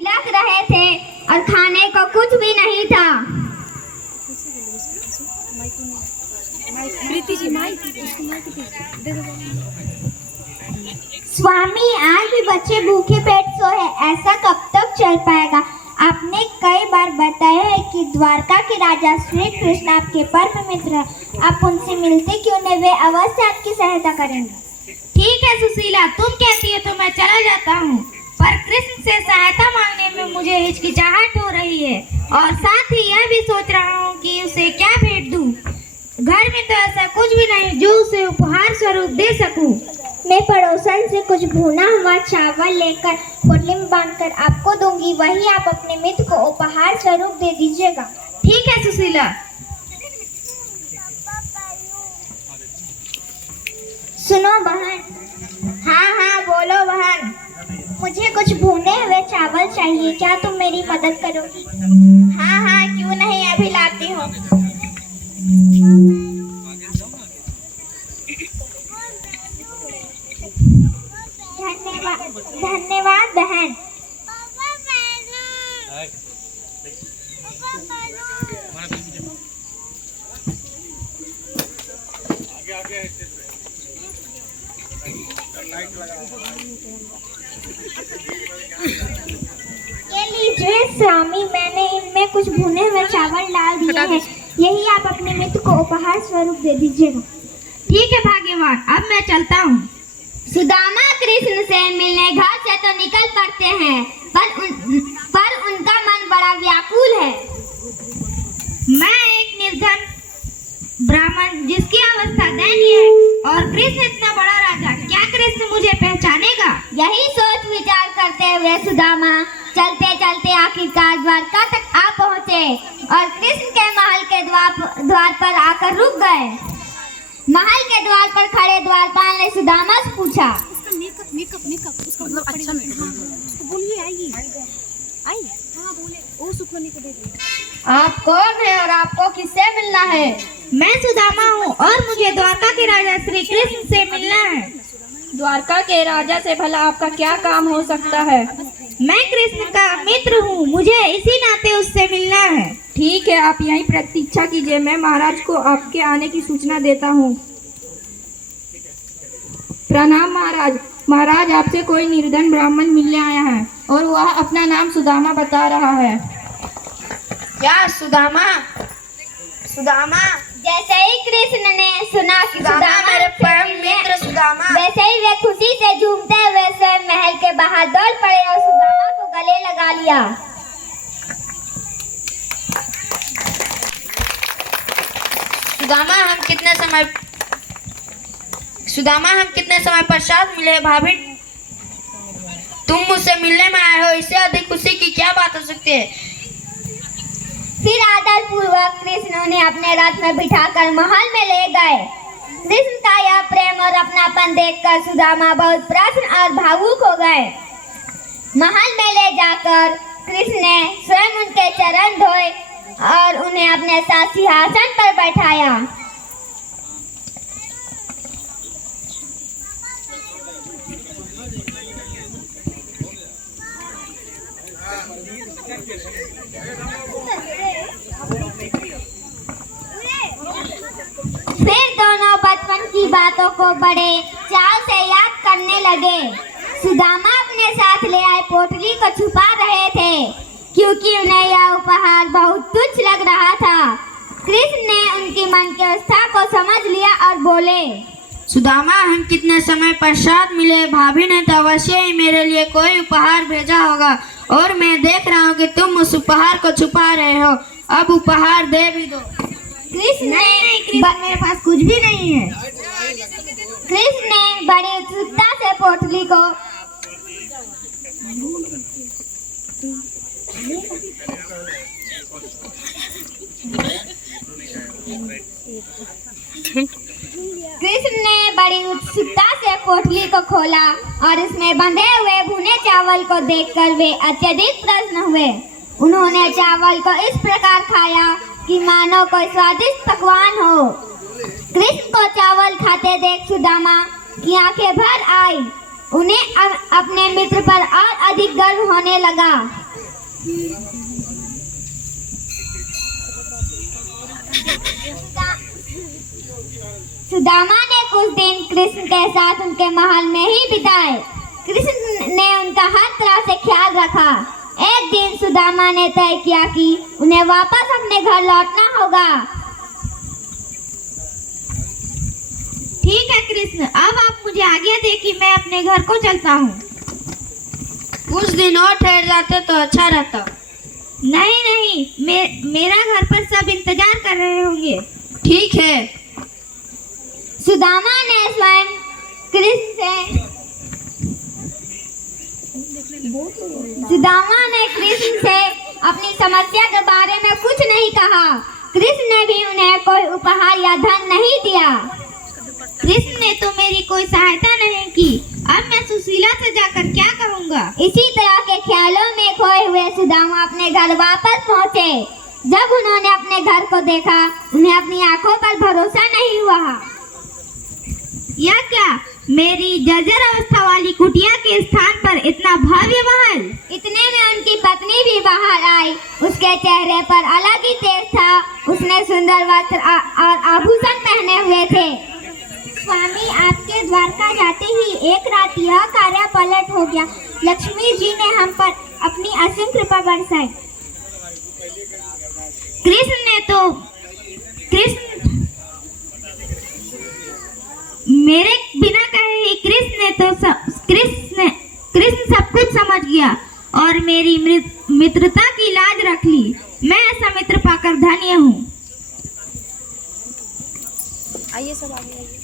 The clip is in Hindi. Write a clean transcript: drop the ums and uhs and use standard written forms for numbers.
लग रहे थे और खाने को कुछ भी नहीं था। स्वामी, आज भी बच्चे भूखे पेट सोए, ऐसा कब तक चल पाएगा? आपने कई बार बताया है कि द्वारका के राजा श्री कृष्ण आपके परम मित्र हैं। आप उनसे मिलते क्यों नहीं? वे अवश्य आपकी सहायता करेंगे। ठीक है सुशीला, तुम कहती है तो मैं चला जाता हूँ, पर कृष्ण से सहायता मांगने में मुझे हिचकिचाहट हो रही है और साथ ही यह भी सोच रहा हूँ कि उसे क्या भेंट दूँ। घर में तो ऐसा कुछ भी नहीं जो उसे उपहार स्वरूप दे सकूं। मैं पड़ोसन से कुछ भुना हुआ चावल लेकर पोटली में बांधकर आपको दूंगी, वही आप अपने मित्र को उपहार स्वरूप दे दीजिएगा। ठीक है सुशीला। सुनो बहन। हाँ, बोलो बहन। मुझे कुछ भुने हुए चावल चाहिए, क्या तुम मेरी मदद करोगी? हाँ, क्यों नहीं, अभी लाती हूँ। धन्यवाद बहन। ये लीजिए स्वामी, मैंने इनमें कुछ भुने हुए चावल डाल दिए हैं, यही आप अपने मित्र को उपहार स्वरूप दे दीजिएगा। ठीक है भाग्यवान, अब मैं चलता हूँ। सुदामा कृष्ण से मिलने घर से तो निकल पड़ते हैं, पर उनका मन बड़ा व्याकुल है। मैं एक निर्धन ब्राह्मण जिसकी अवस्था दयनीय है और कृष्ण इतना बड़ा राजा, क्या कृष्ण मुझे पहचानेगा? यही सोच विचार करते हुए सुदामा चलते चलते आखिरकार द्वारका तक आ पहुँचे और कृष्ण के महल के द्वार पर आकर रुक गए। महल के द्वार पर खड़े द्वारपाल ने सुदामा से पूछा, मेकअप उसका मतलब अच्छा मेकअप बोलिए। आई बोले ओ सुखमनी को दे दे। आप कौन है और आपको किससे मिलना है? मैं सुदामा हूँ और मुझे द्वारका के राजा श्री कृष्ण से मिलना है। द्वारका के राजा से भला आपका क्या काम हो सकता है? मैं कृष्ण का मित्र हूँ, मुझे इसी नाते उससे मिलना है। ठीक है, आप यहीं प्रतीक्षा कीजिए, मैं महाराज को आपके आने की सूचना देता हूँ। प्रणाम महाराज। महाराज, आपसे कोई निर्धन ब्राह्मण मिलने आया है और वह अपना नाम सुदामा बता रहा है। क्या सुदामा? जैसे ही कृष्ण ने सुना कि सुदामा मेरे परम मित्र सुदामा, वैसे ही वे खुशी से झूमते हुए स्वयं महल के बाहर दौड़ पड़े और सुदामा को गले लगा लिया। सुदामा हम कितने समय पश्चात मिले भाभी? तुम मुझसे मिलने में आए हो, इससे अधिक खुशी की क्या बात हो सकती है? फिर आदर पूर्वक कृष्ण उन्हें अपने रथ में बिठाकर महल में ले गए। कृष्ण का यह प्रेम और अपनापन देखकर सुदामा बहुत प्रसन्न और भावुक हो गए। महल में ले जाकर कृष्ण ने स्वयं उनके चरण धोए और उन्हें अपने साथ सिंहासन पर बैठाया। फिर दोनों बचपन की बातों को बड़े चाव से याद करने लगे। सुदामा अपने साथ ले आए पोटली को छुपा रहे थे क्योंकि उन्हें यह उपहार बहुत तुच्छ लग रहा था। कृष्ण ने उनकी मन की अवस्था को समझ लिया और बोले, सुदामा, हम कितने समय पश्चात मिले, भाभी ने तो अवश्य ही मेरे लिए कोई उपहार भेजा होगा और मैं देख रहा हूँ कि तुम उस उपहार को छुपा रहे हो। अब उपहार दे भी दो। कृष्ण नहीं, मेरे पास कुछ भी नहीं है। कृष्ण ने बड़ी उत्सुकता से पोटली को खोला और इसमें बंधे हुए भुने चावल को देखकर वे अत्यधिक प्रसन्न हुए। उन्होंने चावल को इस प्रकार खाया कि मानो कोई स्वादिष्ट पकवान हो। कृष्ण को चावल खाते देख सुदामा की आंखें भर आई। उन्हें अपने मित्र पर और अधिक गर्व होने लगा। सुदामा ने कुछ दिन कृष्ण के साथ उनके महल में ही बिताए। कृष्ण ने उनका हर तरह से ख्याल रखा। एक दिन सुदामा ने तय किया कि उन्हें वापस अपने घर लौटना होगा। ठीक है कृष्ण, अब आप मुझे आज्ञा दे कि मैं अपने घर को चलता हूँ। कुछ दिन और ठहर जाते तो अच्छा रहता। नहीं नहीं, मेरा घर पर सब इंतजार कर रहे होंगे। ठीक है। सुदामा ने स्वयं कृष्ण से अपनी समस्या के बारे में कुछ नहीं कहा। कृष्ण ने भी उन्हें कोई उपहार या धन नहीं दिया। कृष्ण ने तो मेरी कोई सहायता नहीं की, अब मैं सुशीला से जाकर क्या करूँगा। इसी तरह के ख्यालों में खोए हुए सुदामा अपने घर वापस पहुँचे। जब उन्होंने अपने घर को देखा, उन्हें अपनी आंखों पर भरोसा नहीं हुआ। यह क्या, मेरी जर्जर अवस्था वाली कुटिया के स्थान पर इतना भव्य महल। इतने में उनकी पत्नी भी बाहर आई। उसके चेहरे पर अलग ही तेज था। उसने सुंदर वस्त्र और आभूषण पहने हुए थे। स्वामी, आपके द्वारका जाते ही एक रात यह कार्य पलट हो गया। लक्ष्मी जी ने हम पर अपनी असीम कृपा बरसाई। मेरे बिना कहे ही कृष्ण सब कुछ समझ गया और मेरी मित्रता की लाज रख ली। मैं ऐसा मित्र पाकर धन्य हूँ। आइए सब आगे आइए।